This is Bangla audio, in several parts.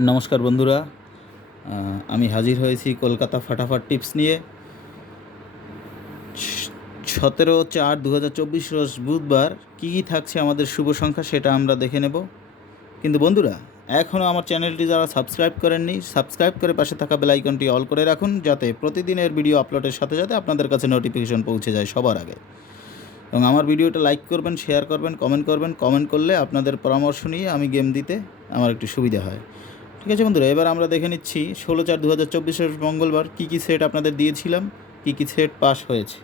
নমস্কার বন্ধুরা, আমি হাজির হয়েছি কলকাতা ফাটাফাট টিপস নিয়ে। 17/4/2024 রোজ বুধবার কী কী থাকছে আমাদের শুভ সংখ্যা সেটা আমরা দেখে নেব। কিন্তু বন্ধুরা, এখনও আমার চ্যানেলটি যারা সাবস্ক্রাইব করেননি, সাবস্ক্রাইব করে পাশে থাকা বেল আইকনটি অল করে রাখুন, যাতে প্রতিদিনের ভিডিও আপলোডের সাথে সাথে আপনাদের কাছে নোটিফিকেশন পৌঁছে যায় সবার আগে। এবং আমার ভিডিওটা লাইক করবেন, শেয়ার করবেন, কমেন্ট করবেন। কমেন্ট করলে আপনাদের পরামর্শ নিয়ে আমি গেম দিতে আমার একটু সুবিধা হয়। ঠিক আছে বন্ধুরা, এবার আমরা দেখে নিচ্ছি 16/4/2024 মঙ্গলবার কী কী সেট আপনাদের দিয়েছিলাম, কী কী সেট পাস হয়েছে।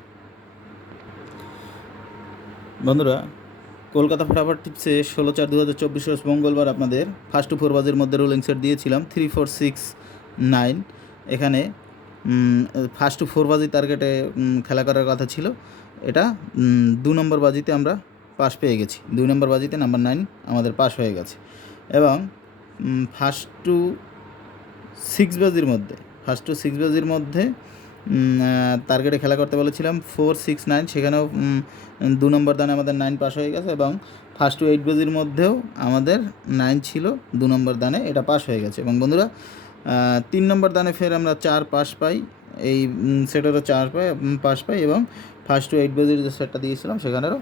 বন্ধুরা, কলকাতা ফাটাফাট টিপসে 16/4/2024 মঙ্গলবার আপনাদের ফার্স্ট টু ফোর বাজের মধ্যে রোলিং সেট দিয়েছিলাম 3469। এখানে ফার্স্ট টু ফোর বাজি টার্গেটে খেলা করার কথা ছিল। এটা 2 নম্বর বাজিতে আমরা পাস পেয়ে গেছি। 2 নম্বর বাজিতে নাম্বার 9 আমাদের পাস হয়ে গেছে। এবং ফার্স্ট টু সিক্স বাজির মধ্যে টার্গেটে খেলা করতে বলেছিলাম 469, সেখানেও 2 নম্বর দানে আমাদের 9 পাস হয়ে গেছে। এবং ফার্স্ট টু 8 বাজির মধ্যেও আমাদের 9 ছিল, 2 নম্বর দানে এটা পাস হয়ে গেছে। এবং বন্ধুরা, 3 নম্বর দানে ফের আমরা 4 পাস পাই, এই সেটারও 4 পাস পাই। এবং ফার্স্ট টু 8 বাজির যে সেটটা দিয়েছিলাম সেখানেরও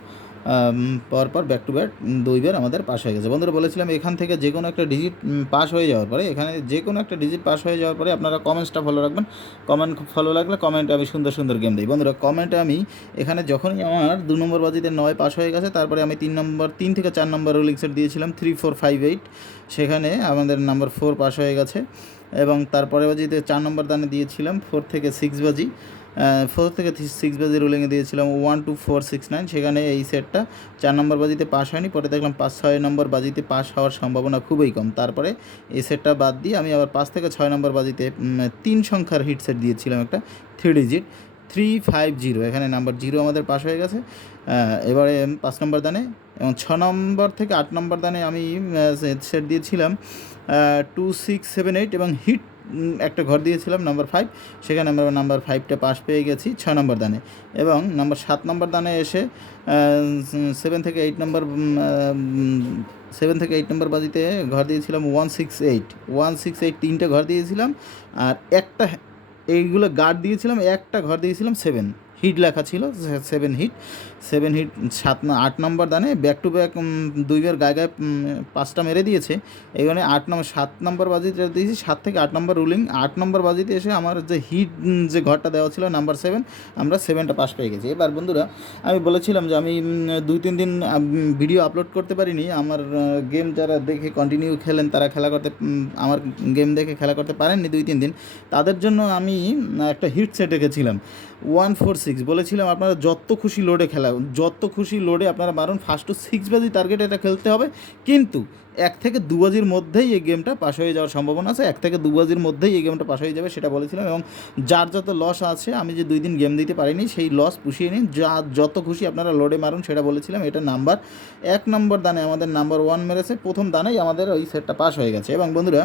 পরপর ব্যাক টু ব্যাক 2 বার আমাদের পাস হয়ে গেছে। বন্ধুরা, বলেছিলাম এখান থেকে যে কোনো একটা ডিজিট পাস হয়ে যাওয়ার পরে, এখানে যে কোনো একটা ডিজিট পাস হয়ে যাওয়ার পরে আপনারা কমেন্টসটা ফলো রাখবেন। কমেন্ট ভালো লাগলে কমেন্টে আমি সুন্দর সুন্দর গেম দিই। বন্ধুরা, কমেন্টে আমি এখানে যখনই আমার 2 নম্বর বাজিতে 9 পাস হয়ে গেছে, তারপরে আমি 3 থেকে 4 নম্বর রোলিং সেট দিয়েছিলাম 3458, সেখানে আমাদের নাম্বার 4 পাস হয়ে গেছে। এবং তারপরে বাজিতে 4 নম্বর দানে দিয়েছিলাম 4 থেকে 6 বাজি, 4 থেকে 6 বাজি রোলিংয়ে দিয়েছিলাম 12469, সেখানে এই সেটটা 4 নম্বর বাজিতে পাস হয়নি। পরে দেখলাম 5-6 নম্বর বাজিতে পাস হওয়ার সম্ভাবনা খুবই কম। তারপরে এই সেটটা বাদ দিয়ে আমি আবার 5 থেকে 6 নম্বর বাজিতে 3 সংখ্যার হিট সেট দিয়েছিলাম, একটা 3 ডিজিট 350, এখানে নাম্বার 0 আমাদের পাস হয়ে গেছে। এবারে 5 নম্বর দানে এবং 6 নম্বর থেকে 8 নম্বর দানে আমি সেট দিয়েছিলাম 2678 এবং হিট একটা ঘর দিয়েছিলাম নাম্বার 5, সেখানে আমরা নাম্বার 5টা পাস পেয়ে গেছি 6 নম্বর দানে। এবং নাম্বার 7 নম্বর দানে এসে 7 থেকে 8 নম্বর বাজিতে ঘর দিয়েছিলাম 168 3টে ঘর দিয়েছিলাম। আর একটা এইগুলো গার্ড দিয়েছিলাম, একটা ঘর দিয়েছিলাম 7 হিট লেখা ছিল, 7 হিট 8 নম্বর দানে ব্যাক টু ব্যাক 2 বার গায়ে গায়ে 5টা মেরে দিয়েছে। এখানে 7 নম্বর বাজিতে দিয়েছি, 7 থেকে 8 নম্বর রুলিং। 8 নম্বর বাজিতে এসে আমার যে হিট যে ঘরটা দেওয়া ছিল নাম্বার 7, আমরা 7টা পাস পেয়ে গেছি। এবার বন্ধুরা, আমি বলেছিলাম যে আমি 2-3 দিন ভিডিও আপলোড করতে পারিনি। আমার গেম যারা দেখে কন্টিনিউ খেলেন, তারা খেলা করতে আমার গেম দেখে খেলা করতে পারেননি 2-3 দিন, তাদের জন্য আমি একটা হিট সেট রেখেছিলাম 146। বলেছিলাম আপনারা যত খুশি লোডে আপনারা মারুন, ফার্স্ট টু 6 বাজি টার্গেট এটা খেলতে হবে। কিন্তু 1 থেকে 2 বাজির মধ্যেই এই গেমটা পাস হয়ে যাওয়ার সম্ভাবনা আছে, 1 থেকে 2 বাজির মধ্যেই এই গেমটা পাস হয়ে যাবে সেটা বলেছিলাম। এবং যার যত লস আছে, আমি যে 2 দিন গেম দিতে পারিনি, সেই লস পুষিয়ে নিন, যত খুশি আপনারা লোডে মারুন সেটা বলেছিলাম। এটা নাম্বার 1 নম্বর দানে আমাদের নাম্বার 1 মেরেছে, প্রথম দানেই আমাদের ওই সেটটা পাস হয়ে গেছে। এবং বন্ধুরা,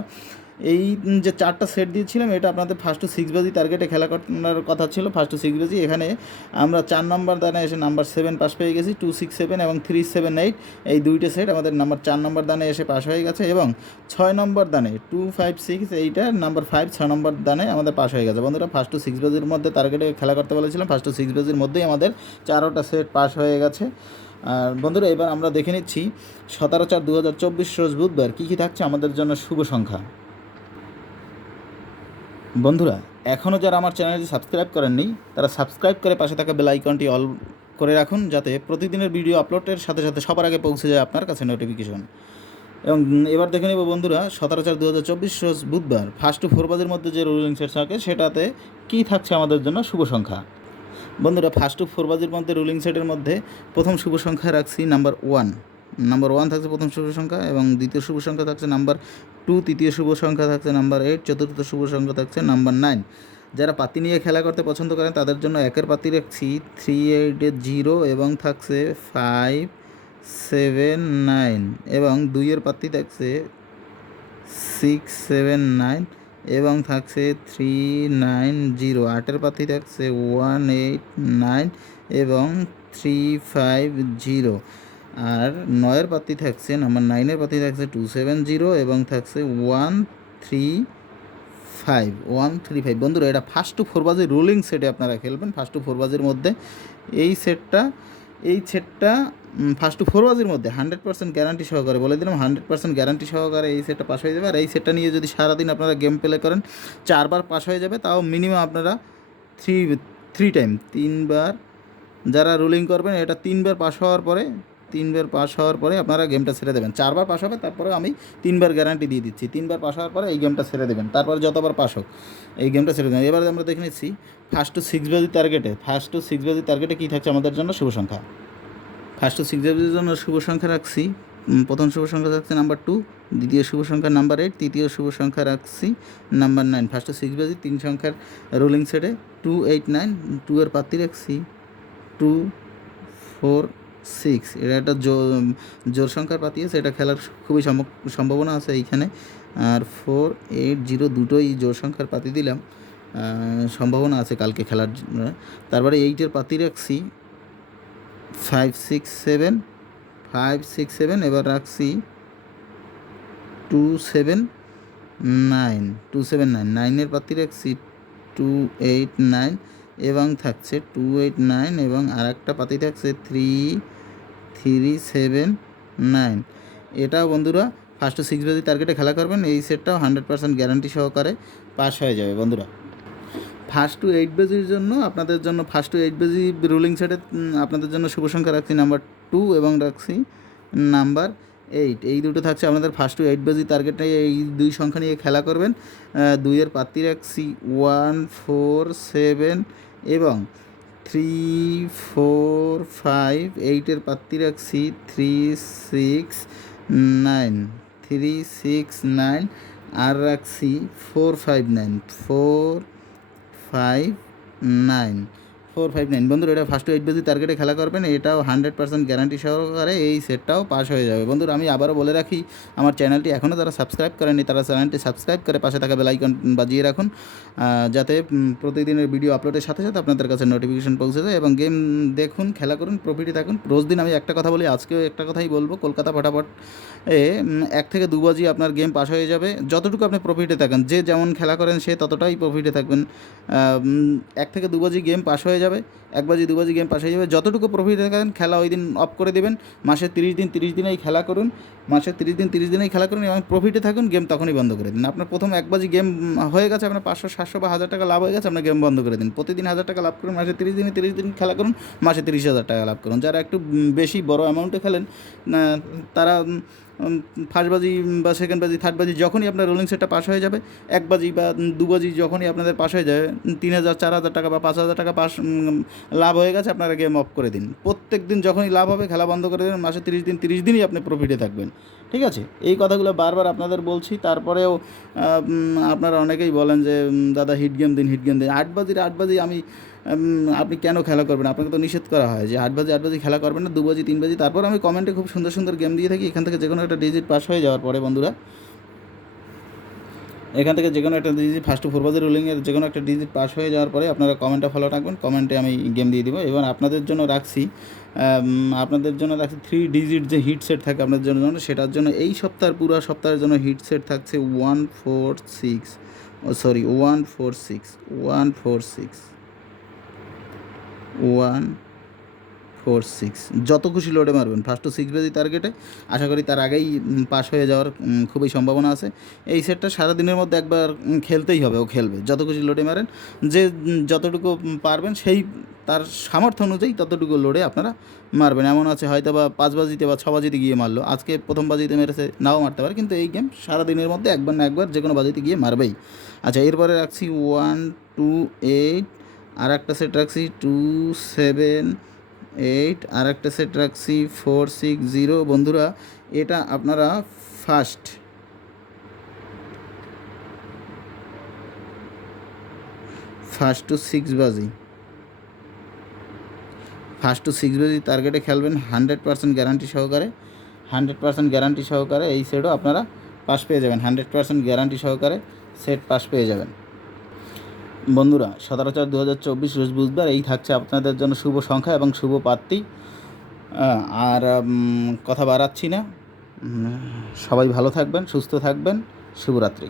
এই যে 4টা সেট দিয়েছিলাম, এটা আপনাদের ফার্স্ট টু 6 বাজি টার্গেটে খেলা করার কথা ছিল, ফার্স্ট টু 6 বাজি। এখানে আমরা 4 নম্বর দানে এসে নাম্বার 7 পাস পেয়ে গেছি 267 এবং 378, এই দুইটা সেট আমাদের নাম্বার 4 নম্বর দানে এসে পাস হয়ে গেছে। এবং 6 নম্বর দানে 256, এইটা নাম্বার 5 6 নম্বর দানে আমাদের পাস হয়ে গেছে। বন্ধুরা, ফার্স্ট টু 6 বাজির মধ্যে টার্গেটে খেলা করতে বলেছিলাম, ফার্স্ট টু 6 বাজির মধ্যেই আমাদের 4টা সেট পাস হয়ে গেছে। আর বন্ধুরা, এবার আমরা দেখে নিচ্ছি 17/4/2024 রোজ বুধবার কী কী থাকছে আমাদের জন্য শুভ সংখ্যা। বন্ধুরা, এখনও যারা আমার চ্যানেলটি সাবস্ক্রাইব করেননি, তারা সাবস্ক্রাইব করে পাশে থাকা বেল আইকনটি অল করে রাখুন, যাতে প্রতিদিনের ভিডিও আপলোডের সাথে সাথে সবার আগে পৌঁছে যায় আপনার কাছে নোটিফিকেশন। এবং এবার দেখে নেব বন্ধুরা, 17/4/2024 রোজ বুধবার ফার্স্ট টু 4 বাজির মধ্যে যে রুলিং সেট থাকে সেটাতে কী থাকছে আমাদের জন্য শুভ সংখ্যা। বন্ধুরা, ফার্স্ট টু 4 বাজির মধ্যে রুলিং সেটের মধ্যে প্রথম শুভ সংখ্যা রাখছি নাম্বার 1 থাকছে প্রথম শুভ সংখ্যা। এবং দ্বিতীয় শুভ সংখ্যা থাকছে নাম্বার 2, তৃতীয় শুভ সংখ্যা থাকছে নাম্বার 8, চতুর্থ শুভ সংখ্যা থাকছে নাম্বার 9। যারা পাতি নিয়ে খেলা করতে পছন্দ করেন তাদের জন্য 1-এর পাতি রাখছি 380 এবং থাকছে 579। এবং 2-এর পাতি থাকছে 679 এবং থাকছে 390। 8-এর পাতি থাকছে 189 এবং 350। আর 9-এর পাতি থাকছে নাম্বার 9-এর পাতি থাকছে 270 এবং থাকছে 135 বন্ধুরা, এটা ফার্স্ট টু 4 বাজি রুলিং সেটে আপনারা খেলবেন। ফার্স্ট টু 4 বাজির মধ্যে এই সেটটা ফার্স্ট টু 4 বাজির মধ্যে 100% গ্যারান্টি সহকারে বলে দিলাম, 100% গ্যারান্টি সহকারে এই সেটটা পাস হয়ে যাবে। আর এই সেটটা নিয়ে যদি সারাদিন আপনারা গেম প্লে করেন 4 বার পাস হয়ে যাবে, তাও মিনিমাম আপনারা থ্রি টাইম 3 বার যারা রুলিং করবেন, এটা 3 বার পাস হওয়ার পরে আপনারা গেমটা ছেড়ে দেবেন। 4 বার পাস হবে, তারপরে আমি 3 বার গ্যারান্টি দিয়ে দিচ্ছি। 3 বার পাস হওয়ার পরে এই গেমটা ছেড়ে দেবেন, তারপরে যতবার পাস হোক এই গেমটা ছেড়ে দেবেন। এবারে আমরা দেখে নিচ্ছি ফার্স্ট টু 6 বাজি টার্গেটে কী থাকছে আমাদের জন্য শুভ সংখ্যা। ফার্স্ট টু 6 বাজির জন্য শুভ সংখ্যা রাখছি, প্রথম শুভ সংখ্যা থাকছে নাম্বার 2, দ্বিতীয় শুভ সংখ্যা নাম্বার 8, তৃতীয় শুভ সংখ্যা রাখছি নাম্বার 9। ফার্স্ট টু 6 বাজি 3 সংখ্যার রোলিং সেটে 2, 8, 9, 2 এর পাত্তি রাখছি 2, 4, 6। এটা একটা জোর সংখ্যার পাতি আছে, এটা খেলার খুবই সম্ভাবনা আছে এইখানে। আর 4, 8, 0 দুটোই জোর সংখ্যার পাতি দিলাম, সম্ভাবনা আছে কালকে খেলার জন্য। তারপরে 8-এর পাতি রাখছি 5, 6, 7, এবার রাখছি 2, 7, 9, 9-এর পাতি রাখছি 2, 8, 9 এবং থাকছে 2, 8, 9 এবং আর একটা পাতি থাকছে 3, 7, 9। এটাও বন্ধুরা ফার্স্ট টু 6 বাজি টার্গেটে খেলা করবেন, এই সেটটাও 100% গ্যারান্টি সহকারে পাস হয়ে যাবে বন্ধুরা। ফার্স্ট টু 8 বাজির জন্য আপনাদের জন্য ফার্স্ট টু 8 বাজি রুলিং সেটে আপনাদের জন্য শুভ সংখ্যা রাখছি নাম্বার 2 এবং রাখছি নাম্বার 8। এই দুটো থাকছে আপনাদের ফার্স্ট টু 8 বাজি টার্গেটে, এই দুই সংখ্যা নিয়ে খেলা করবেন। 2-এর পাত্তি রাখছি 1, 4, 7 এবং 3, 4, 5, 8-এর পাত্তি রাখছি 3, 6, 9 আর রাখছি 4, 5, 9 বন্ধুরা। এটা ফার্স্ট টু 8 বাজি টার্গেটে খেলা করবেন, এটাও 100% গ্যারান্টি সহকারে এই সেটটাও পাস হয়ে যাবে বন্ধুরা। আমি আবারও বলে রাখি, আমার চ্যানেলটি এখনও যারা সাবস্ক্রাইব করেনি তারা চ্যানেলটি সাবস্ক্রাইব করে পাশে থাকা বেল আইকন বাজিয়ে রাখুন, যাতে প্রতিদিনের ভিডিও আপলোডের সাথে সাথে আপনাদের কাছে নোটিফিকেশন পৌঁছে যায়। এবং গেম দেখুন, খেলা করুন, প্রফিটে থাকুন। রোজ দিন আমি একটা কথা বলি, আজকেও একটা কথাই বলবো, কলকাতা ফটাফট 1 থেকে 2 বাজি আপনার গেম পাস হয়ে যাবে। যতটুকু আপনি প্রফিটে থাকেন, যে যেমন খেলা করেন সে ততটাই প্রফিটে থাকবেন। 1 থেকে 2 বাজি গেম পাস হয়ে যাবে, 1 বাজি 2 বাজি গেম পাস হয়ে যাবে। যতটুকু প্রফিটে থাকেন খেলা ওই দিন অফ করে দেবেন। মাসে 30 দিনেই খেলা করুন, মাসে 30 দিনেই খেলা করুন এবং প্রফিটে থাকুন। গেম তখনই বন্ধ করে দিন। আপনার প্রথম 1 বাজি গেম হয়ে গেছে, আপনার 500, 700 বা 1000 টাকা লাভ হয়ে গেছে, আপনার গেম বন্ধ করে দিন। প্রতিদিন 1000 টাকা লাভ করুন, মাসে 30 দিন খেলা করুন, মাসে 30,000 টাকা লাভ করুন। যারা একটু বেশি বড় অ্যামাউন্টে খেলেন তারা ফার্স্ট বাজি বা সেকেন্ড বাজি, থার্ড বাজি যখনই আপনার রোলিং সেটটা পাস হয়ে যাবে, 1 বাজি বা 2 বাজি যখনই আপনাদের পাস হয়ে যাবে, 3,000, 4,000 টাকা বা 5,000 টাকা লাভ হয়ে গেছে, আপনারা গেম অফ করে দিন। প্রত্যেক দিন যখনই লাভ হবে খেলা বন্ধ করে দেবেন। মাসে 30 দিনই আপনি প্রফিটে থাকবেন, ঠিক আছে? এই কথাগুলো বারবার আপনাদের বলছি। তারপরেও আপনারা অনেকেই বলেন যে দাদা হিট গেম দিন। 8 বাজি আপনি কেন খেলা করবেন? আপনাকে তো নিষেধ করা হয় যে 8 বাজি খেলা করবেন না, 2 বাজি 3 বাজি। তারপর আমি কমেন্টে খুব সুন্দর গেম দিয়ে থাকি। এখান থেকে যে কোনো একটা ডিজিট পাস হয়ে যাওয়ার পরে বন্ধুরা, এখান থেকে যে কোনো একটা ডিজিট ফার্স্ট টু 4 বাজি রুলিংয়ের যে কোনো একটা ডিজিট পাস হয়ে যাওয়ার পরে আপনারা কমেন্টে ফলো রাখবেন, কমেন্টে আমি গেম দিয়ে দিব। এবার আপনাদের জন্য রাখছি 3 ডিজিট যে হিট সেট থাকে আপনাদের জন্য, সেটার জন্য এই সপ্তাহের পুরো সপ্তাহের জন্য হিট সেট থাকছে 146 যত খুশি লোডে মারবেন ফার্স্ট টু 6 বাজি টার্গেটে। আশা করি তার আগেই পাস হয়ে যাওয়ার খুবই সম্ভাবনা আছে। এই সেটটা সারাদিনের মধ্যে একবার খেলতেই হবে, ও খেলবে। যত খুশি লোডে মারেন, যে যতটুকু পারবেন সেই তার সামর্থ্য অনুযায়ী ততটুকু লোডে আপনারা মারবেন। এমন আছে হয়তো বা 5 বাজিতে বা 6 বাজিতে গিয়ে মারলো, আজকে প্রথম বাজিতে মেরেছে, নাও মারতে পারে, কিন্তু এই গেম সারাদিনের মধ্যে একবার না একবার যে কোনো বাজিতে গিয়ে মারবেই। আচ্ছা, এরপরে রাখছি 1, 2, 8, আর একটা সেট রাখছি 2, 7, 8, আর একটা সেট রাখছি 4, 6, 0 বন্ধুরা। এটা আপনারা ফার্স্ট টু 6 বাজি টার্গেটে খেলবেন 100% গ্যারান্টি সহকারে এই সেটও আপনারা পাস পেয়ে যাবেন। 100% গ্যারান্টি সহকারে সেট পাস পেয়ে যাবেন বন্ধুরা। 17/4/2024 রোজ বুধবার এই থাকছে আপনাদের জন্য শুভ সংখ্যা এবং শুভ পাত্রী। আর কথা বাড়াচ্ছি না, সবাই ভালো থাকবেন, সুস্থ থাকবেন। শুভরাত্রি।